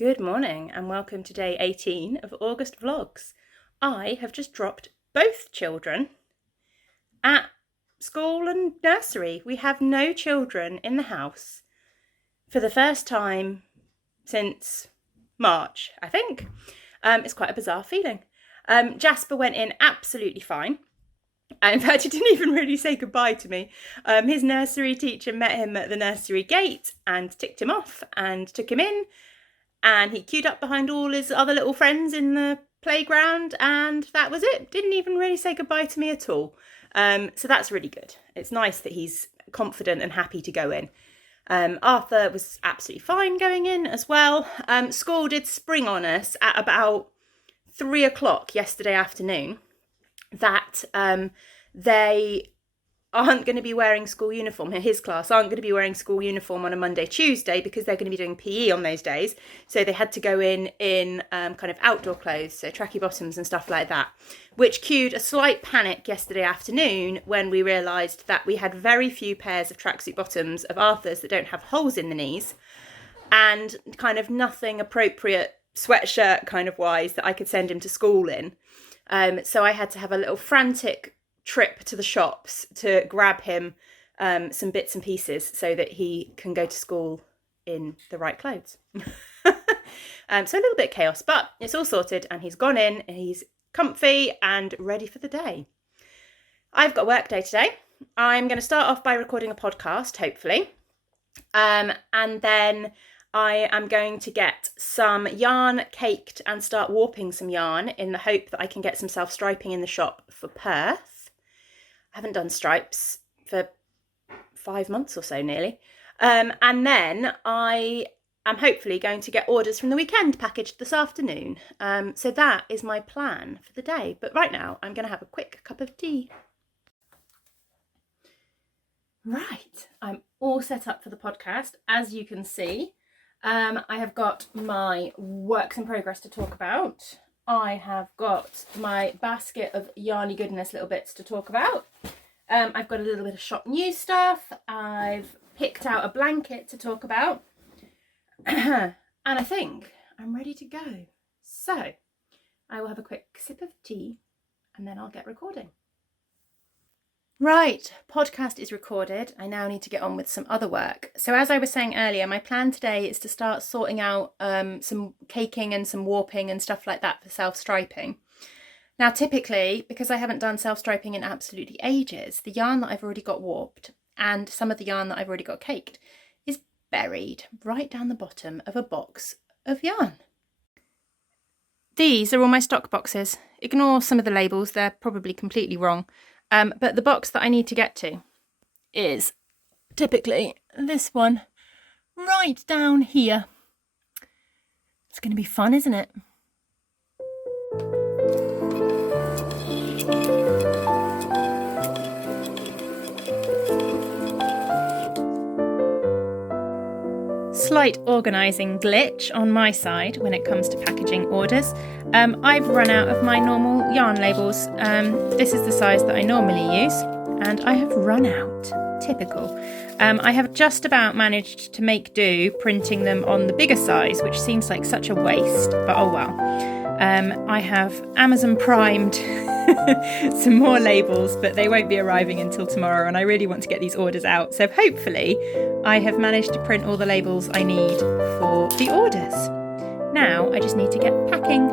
Good morning and welcome to day 18 of August Vlogs. I have just dropped both children at school and nursery. We have no children in the house for the first time since March, I think. It's quite a bizarre feeling. Jasper went in absolutely fine. And in fact, he didn't even really say goodbye to me. His nursery teacher met him at the nursery gate and ticked him off and took him in. And he queued up behind all his other little friends in the playground, and that was it. Didn't even really say goodbye to me at all. So that's really good. It's nice that he's confident and happy to go in. Arthur was absolutely fine going in as well. School did spring on us at about 3 o'clock yesterday afternoon that they aren't going to be wearing school uniform. His class aren't going to be wearing school uniform on a Monday, Tuesday, because they're going to be doing PE on those days. So they had to go in kind of outdoor clothes, so tracky bottoms and stuff like that, which cued a slight panic yesterday afternoon when we realised that we had very few pairs of tracksuit bottoms of Arthur's that don't have holes in the knees, and kind of nothing appropriate sweatshirt kind of wise that I could send him to school in. So I had to have a little frantic trip to the shops to grab him some bits and pieces so that he can go to school in the right clothes. So a little bit chaos, but it's all sorted and he's gone in and he's comfy and ready for the day. I've got a work day today. I'm going to start off by recording a podcast, hopefully. And then I am going to get some yarn caked and start warping some yarn in the hope that I can get some self-striping in the shop for Perth. I haven't done stripes for 5 months or so nearly. And then I am hopefully going to get orders from the weekend packaged this afternoon. So that is my plan for the day. But right now I'm going to have a quick cup of tea. Right, I'm all set up for the podcast, as you can see. I have got my works in progress to talk about. I have got my basket of yarny goodness little bits to talk about. I've got a little bit of shop new stuff. I've picked out a blanket to talk about. And I think I'm ready to go. So I will have a quick sip of tea and then I'll get recording. Right, podcast is recorded. I now need to get on with some other work. So as I was saying earlier, my plan today is to start sorting out some caking and some warping and stuff like that for self-striping. Now, typically, because I haven't done self-striping in absolutely ages, the yarn that I've already got warped and some of the yarn that I've already got caked is buried right down the bottom of a box of yarn. These are all my stock boxes. Ignore some of the labels, they're probably completely wrong. But the box that I need to get to is typically this one right down here. It's going to be fun, isn't it? Slight organising glitch on my side when it comes to packaging orders. I've run out of my normal yarn labels. This is the size that I normally use and I have run out. Typical. I have just about managed to make do printing them on the bigger size, which seems like such a waste, but oh well. I have Amazon primed some more labels, but they won't be arriving until tomorrow and I really want to get these orders out. So hopefully I have managed to print all the labels I need for the orders. Now I just need to get packing.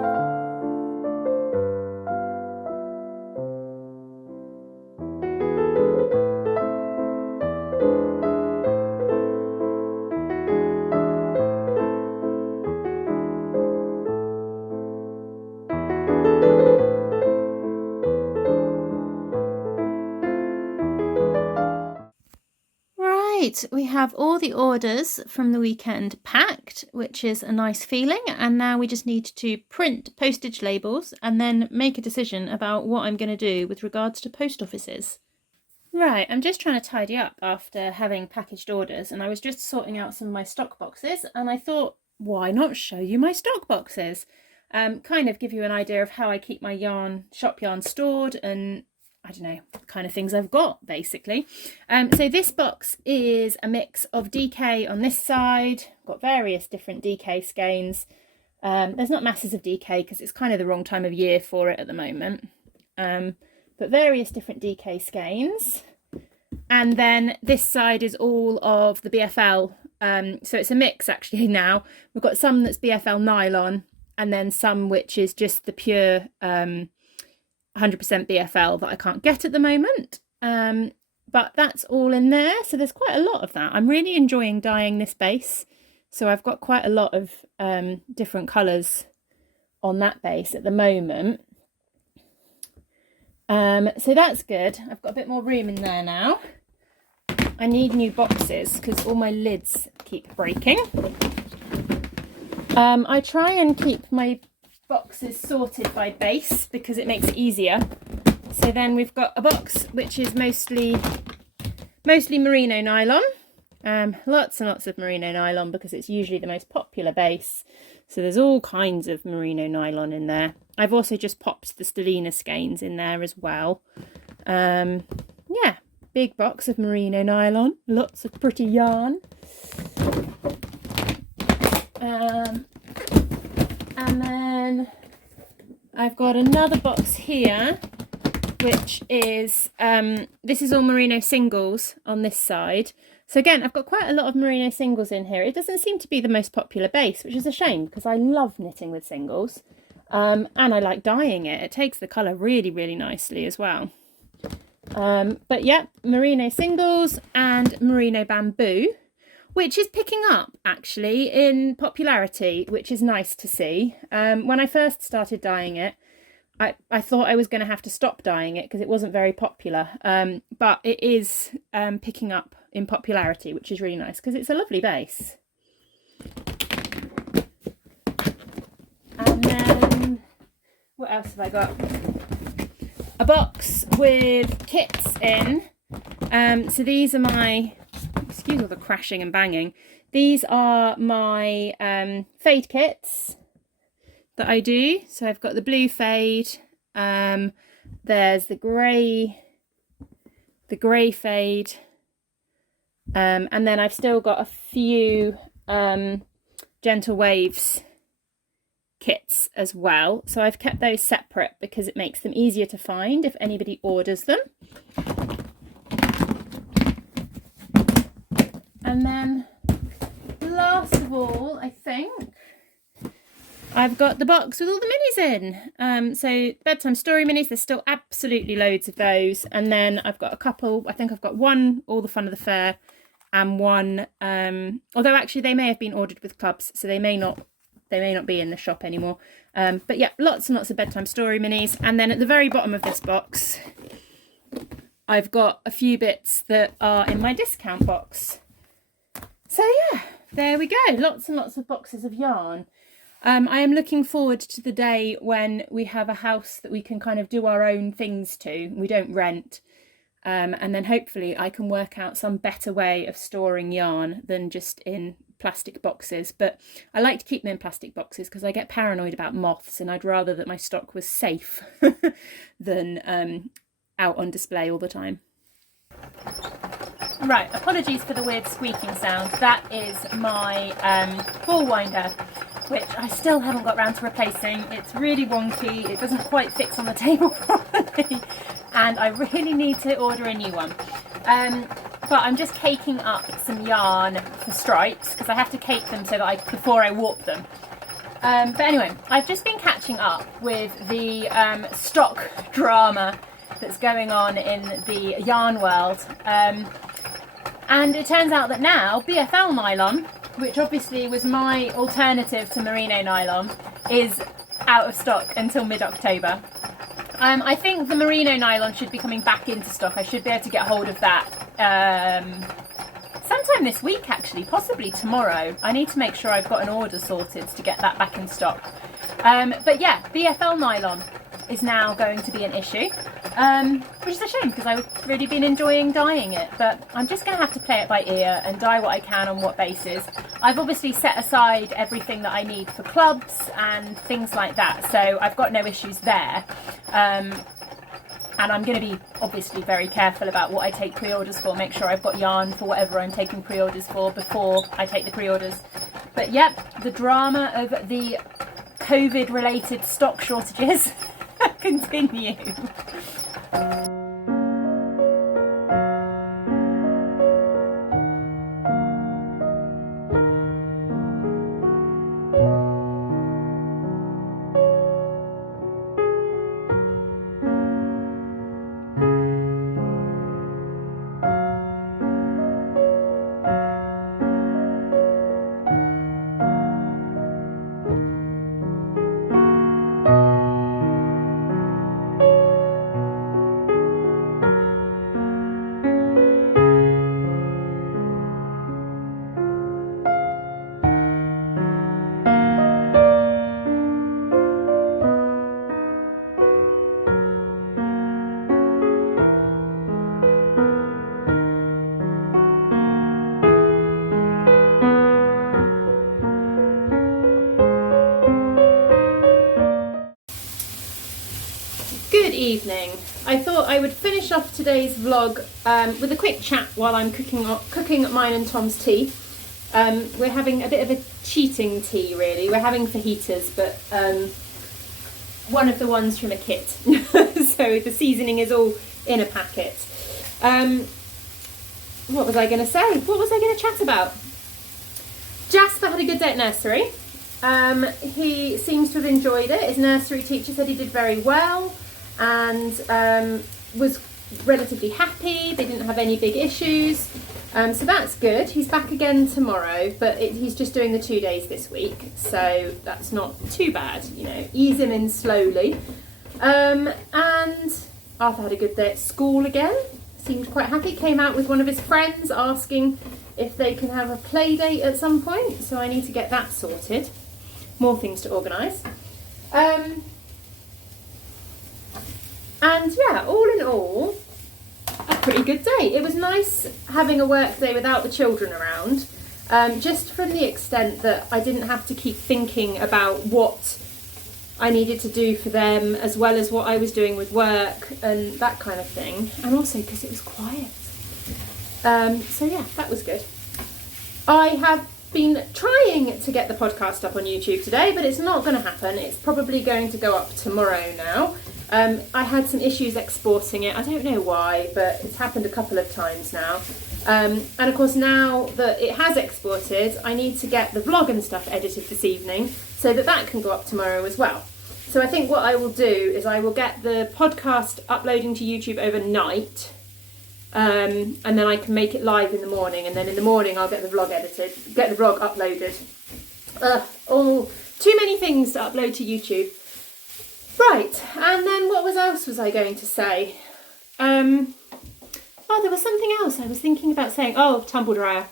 We have all the orders from the weekend packed, which is a nice feeling, and now we just need to print postage labels and then make a decision about what I'm going to do with regards to post offices. Right, I'm just trying to tidy up after having packaged orders, and I was just sorting out some of my stock boxes and I thought, why not show you my stock boxes? Kind of give you an idea of how I keep my shop yarn stored and I don't know, kind of things I've got, basically. So this box is a mix of DK on this side. Got various different DK skeins. There's not masses of DK because it's kind of the wrong time of year for it at the moment. But various different DK skeins. And then this side is all of the BFL. So it's a mix actually now. We've got some that's BFL nylon and then some which is just the pure 100% BFL that I can't get at the moment. But that's all in there. So there's quite a lot of that. I'm really enjoying dyeing this base. So I've got quite a lot of different colours on that base at the moment. So that's good. I've got a bit more room in there now. I need new boxes because all my lids keep breaking. I try and keep my boxes sorted by base because it makes it easier. So then we've got a box which is mostly merino nylon. Lots and lots of merino nylon because it's usually the most popular base. So there's all kinds of merino nylon in there. I've also just popped the Stellina skeins in there as well. Yeah, big box of merino nylon. Lots of pretty yarn. And then I've got another box here, which is, this is all merino singles on this side. So again, I've got quite a lot of merino singles in here. It doesn't seem to be the most popular base, which is a shame because I love knitting with singles. And I like dyeing it. It takes the colour really, really nicely as well. But yeah, merino singles and merino bamboo, which is picking up actually in popularity, which is nice to see. When I first started dyeing it, I thought I was going to have to stop dyeing it because it wasn't very popular. But it is picking up in popularity, which is really nice because it's a lovely base. And then what else have I got? A box with kits in. So these are my, excuse all the crashing and banging. These are my fade kits that I do. So I've got the blue fade. There's the grey fade. And then I've still got a few Gentle Waves kits as well. So I've kept those separate because it makes them easier to find if anybody orders them. And then last of all, I think, I've got the box with all the minis in. So bedtime story minis, there's still absolutely loads of those. And then I've got a couple, I think I've got one, All the Fun of the Fair, and one, although actually they may have been ordered with clubs, so they may not be in the shop anymore. But yeah, lots and lots of bedtime story minis. And then at the very bottom of this box, I've got a few bits that are in my discount box. So yeah, there we go. Lots and lots of boxes of yarn. I am looking forward to the day when we have a house that we can kind of do our own things to. We don't rent. And then hopefully I can work out some better way of storing yarn than just in plastic boxes. But I like to keep them in plastic boxes because I get paranoid about moths and I'd rather that my stock was safe than out on display all the time. Right, apologies for the weird squeaking sound. That is my ball winder, which I still haven't got round to replacing. It's really wonky, it doesn't quite fix on the table properly, and I really need to order a new one. But I'm just caking up some yarn for stripes because I have to cake them so that before I warp them. But anyway, I've just been catching up with the stock drama that's going on in the yarn world. And it turns out that now BFL nylon, which obviously was my alternative to merino nylon, is out of stock until mid-October. I think the merino nylon should be coming back into stock. I should be able to get hold of that sometime this week, actually, possibly tomorrow. I need to make sure I've got an order sorted to get that back in stock. But yeah, BFL nylon is now going to be an issue, which is a shame because I've really been enjoying dyeing it, but I'm just going to have to play it by ear and dye what I can on what basis. I've obviously set aside everything that I need for clubs and things like that, so I've got no issues there. And I'm going to be obviously very careful about what I take pre-orders for, make sure I've got yarn for whatever I'm taking pre-orders for before I take the pre-orders. But yep, the drama of the COVID related stock shortages continue. Good evening. I thought I would finish off today's vlog with a quick chat while I'm cooking mine and Tom's tea. We're having a bit of a cheating tea really. We're having fajitas, but one of the ones from a kit. So the seasoning is all in a packet. What was I going to say? What was I going to chat about? Jasper had a good day at nursery. He seems to have enjoyed it. His nursery teacher said he did very well and was relatively happy. They didn't have any big issues, so that's good. He's back again tomorrow, but he's just doing the 2 days this week, so that's not too bad, you know, ease him in slowly. And Arthur had a good day at school again, seemed quite happy, came out with one of his friends asking if they can have a play date at some point, so I need to get that sorted. More things to organise. And yeah, all in all, a pretty good day. It was nice having a work day without the children around, just from the extent that I didn't have to keep thinking about what I needed to do for them, as well as what I was doing with work and that kind of thing. And also because it was quiet. So yeah, that was good. I have been trying to get the podcast up on YouTube today, but it's not going to happen. It's probably going to go up tomorrow now. I had some issues exporting it. I don't know why, but it's happened a couple of times now. And of course, now that it has exported, I need to get the vlog and stuff edited this evening so that that can go up tomorrow as well. So I think what I will do is I will get the podcast uploading to YouTube overnight, and then I can make it live in the morning, and then in the morning I'll get the vlog edited, get the vlog uploaded. Too many things to upload to YouTube. Right, and then what else was I going to say? There was something else I was thinking about saying. Oh, tumble dryer.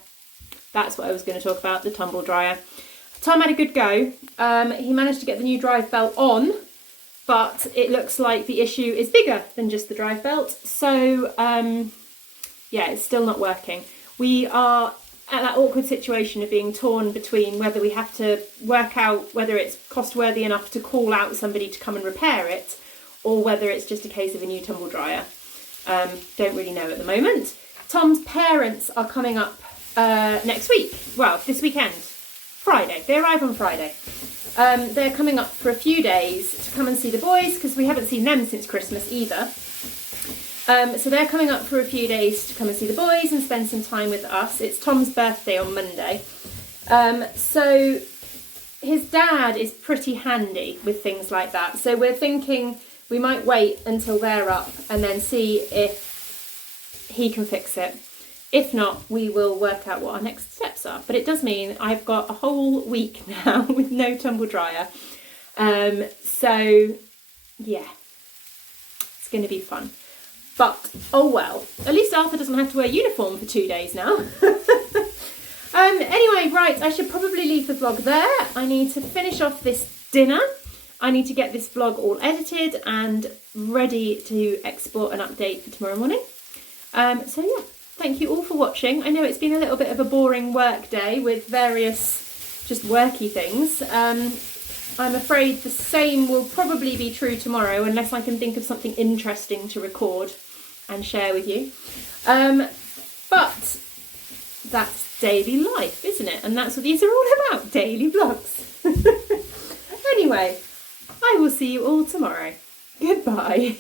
That's what I was going to talk about, the tumble dryer. Tom had a good go. He managed to get the new drive belt on, but it looks like the issue is bigger than just the drive belt. So, yeah, it's still not working. We are at that awkward situation of being torn between whether we have to work out whether it's cost worthy enough to call out somebody to come and repair it, or whether it's just a case of a new tumble dryer. Don't really know at the moment. Tom's parents are coming up next week. Well, this weekend. Friday. They arrive on Friday. They're coming up for a few days to come and see the boys, because we haven't seen them since Christmas either. So they're coming up for a few days to come and see the boys and spend some time with us. It's Tom's birthday on Monday. So his dad is pretty handy with things like that. So we're thinking we might wait until they're up and then see if he can fix it. If not, we will work out what our next steps are. But it does mean I've got a whole week now with no tumble dryer. So yeah, it's going to be fun. But, oh well, at least Arthur doesn't have to wear uniform for 2 days now. Anyway, right, I should probably leave the vlog there. I need to finish off this dinner. I need to get this vlog all edited and ready to export an update for tomorrow morning. So yeah, thank you all for watching. I know it's been a little bit of a boring work day with various just worky things. I'm afraid the same will probably be true tomorrow unless I can think of something interesting to record and share with you. But that's daily life, isn't it? And that's what these are all about, daily vlogs. Anyway, I will see you all tomorrow. Goodbye.